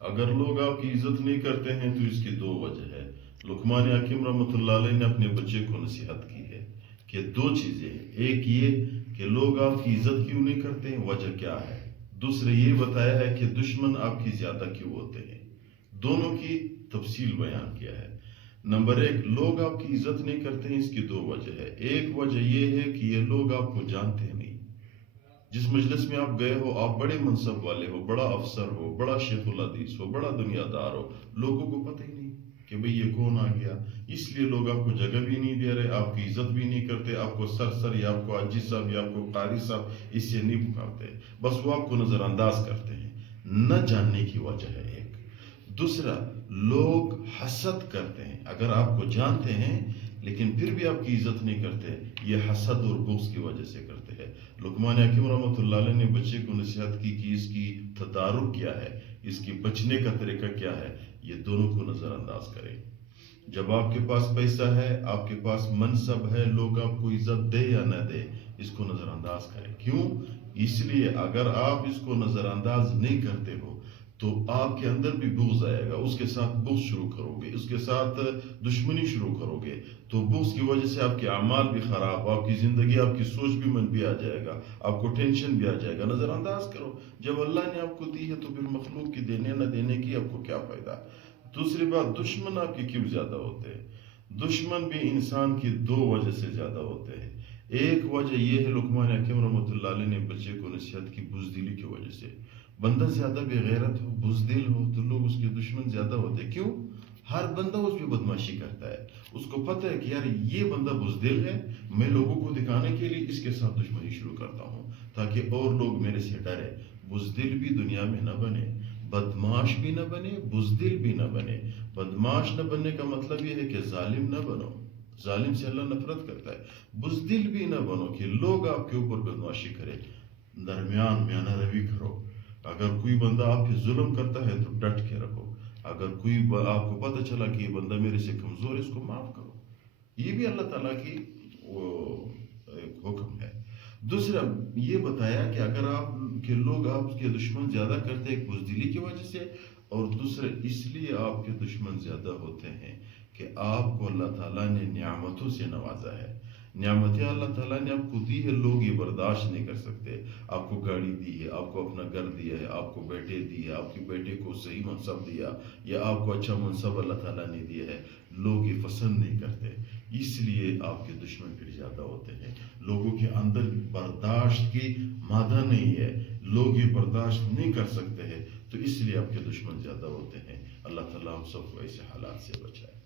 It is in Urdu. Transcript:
اگر لوگ آپ کی عزت نہیں کرتے ہیں تو اس کی دو وجہ ہے۔ لقمان حکیم رحمۃ اللہ علیہ نے اپنے بچے کو نصیحت کی ہے کہ دو چیزیں ہیں، ایک یہ کہ لوگ آپ کی عزت کیوں نہیں کرتے ہیں، وجہ کیا ہے، دوسرے یہ بتایا ہے کہ دشمن آپ کی زیادہ کیوں ہوتے ہیں، دونوں کی تفصیل بیان کیا ہے۔ نمبر ایک، لوگ آپ کی عزت نہیں کرتے ہیں، اس کی دو وجہ ہے۔ ایک وجہ یہ ہے کہ یہ لوگ آپ کو جانتے نہیں۔ جس مجلس میں آپ گئے ہو، آپ بڑے منصب والے ہو، بڑا افسر ہو، بڑا شیخ الحدیث ہو، بڑا دنیا دار ہو، لوگوں کو پتہ ہی نہیں کہ بھئی یہ کون آ گیا، اس لیے لوگ آپ کو جگہ بھی نہیں دے رہے، آپ کی عزت بھی نہیں کرتے، آپ کو سر یا آپ کو حاجی صاحب یا آپ کو قاری صاحب اس سے نہیں پکارتے، بس وہ آپ کو نظر انداز کرتے ہیں۔ نہ جاننے کی وجہ ہے ایک۔ دوسرا، لوگ حسد کرتے ہیں، اگر آپ کو جانتے ہیں لیکن پھر بھی آپ کی عزت نہیں کرتے، یہ حسد اور بغض کی وجہ سے کرتے ہیں۔ لقمان حکیم رحمۃ اللہ علیہ نے بچے کو نصیحت کی کہ اس کی تدارک کیا ہے، اس کی بچنے کا طریقہ کیا ہے، یہ دونوں کو نظر انداز کریں۔ جب آپ کے پاس پیسہ ہے، آپ کے پاس منصب ہے، لوگ آپ کو عزت دے یا نہ دے، اس کو نظر انداز کریں۔ کیوں؟ اس لیے اگر آپ اس کو نظر انداز نہیں کرتے ہو تو آپ کے اندر بھی بغض آئے گا، اس کے ساتھ بغض شروع کرو گے، اس کے ساتھ دشمنی شروع کرو گے، تو بغض کی وجہ سے آپ کے اعمال بھی خراب، آپ کی زندگی، آپ کی سوچ بھی منفی آ جائے گا، آپ کو ٹینشن بھی آ جائے گا۔ نظر انداز کرو، جب اللہ نے آپ کو دی ہے تو پھر مخلوق کی دینے نہ دینے کی آپ کو کیا فائدہ۔ دوسری بات، دشمن آپ کے کیوں زیادہ ہوتے ہیں؟ دشمن بھی انسان کی دو وجہ سے زیادہ ہوتے ہیں۔ ایک وجہ یہ ہے، لقمان حکیم رحمۃ اللہ علیہ نے بچے کو نصیحت کی بزدلی کی وجہ سے۔ بندہ زیادہ بے غیرت ہو، بزدل ہو تو لوگ اس کے دشمن زیادہ ہوتے ہیں۔ کیوں؟ ہر بندہ اس پہ بدماشی کرتا ہے، اس کو پتہ ہے کہ یار یہ بندہ بزدل ہے، میں لوگوں کو دکھانے کے لیے اس کے ساتھ دشمنی شروع کرتا ہوں تاکہ اور لوگ میرے سے ڈرے۔ بزدل بھی دنیا میں نہ بنے، بدماش بھی نہ بنے، بزدل بھی نہ بنے۔ بدماش نہ بننے کا مطلب یہ ہے کہ ظالم نہ بنو، ظالم سے اللہ نفرت کرتا ہے۔ بزدل بھی نہ بنو کہ لوگ آپ کے اوپر بدماشی کرے، درمیان میانہ روی کرو۔ اگر کوئی بندہ آپ پہ ظلم کرتا ہے تو ڈٹ کے رکھو، اگر کوئی آپ کو پتہ چلا کہ یہ بندہ میرے سے کمزور ہے، اس کو معاف کرو۔ یہ بھی اللہ تعالیٰ کی ایک حکم ہے۔ دوسرا یہ بتایا کہ اگر آپ کے لوگ آپ کے دشمن زیادہ کرتے ہیں ایک بزدلی کی وجہ سے، اور دوسرے اس لیے آپ کے دشمن زیادہ ہوتے ہیں کہ آپ کو اللہ تعالیٰ نے نعمتوں سے نوازا ہے۔ نعمتیں اللہ تعالیٰ نے آپ کو دی ہے، لوگ یہ برداشت نہیں کر سکتے۔ آپ کو گاڑی دی ہے، آپ کو اپنا گھر دیا ہے، آپ کو بیٹے دیے، آپ کے بیٹے کو صحیح منصب دیا، یا آپ کو اچھا منصب اللہ تعالیٰ نے دیا ہے، لوگ یہ پسند نہیں کرتے، اس لیے آپ کے دشمن پھر زیادہ ہوتے ہیں۔ لوگوں کے اندر برداشت کی مادہ نہیں ہے، لوگ یہ برداشت نہیں کر سکتے ہیں، تو اس لیے آپ کے دشمن زیادہ ہوتے ہیں۔ اللہ تعالیٰ ہم سب کو ایسے حالات سے بچائے۔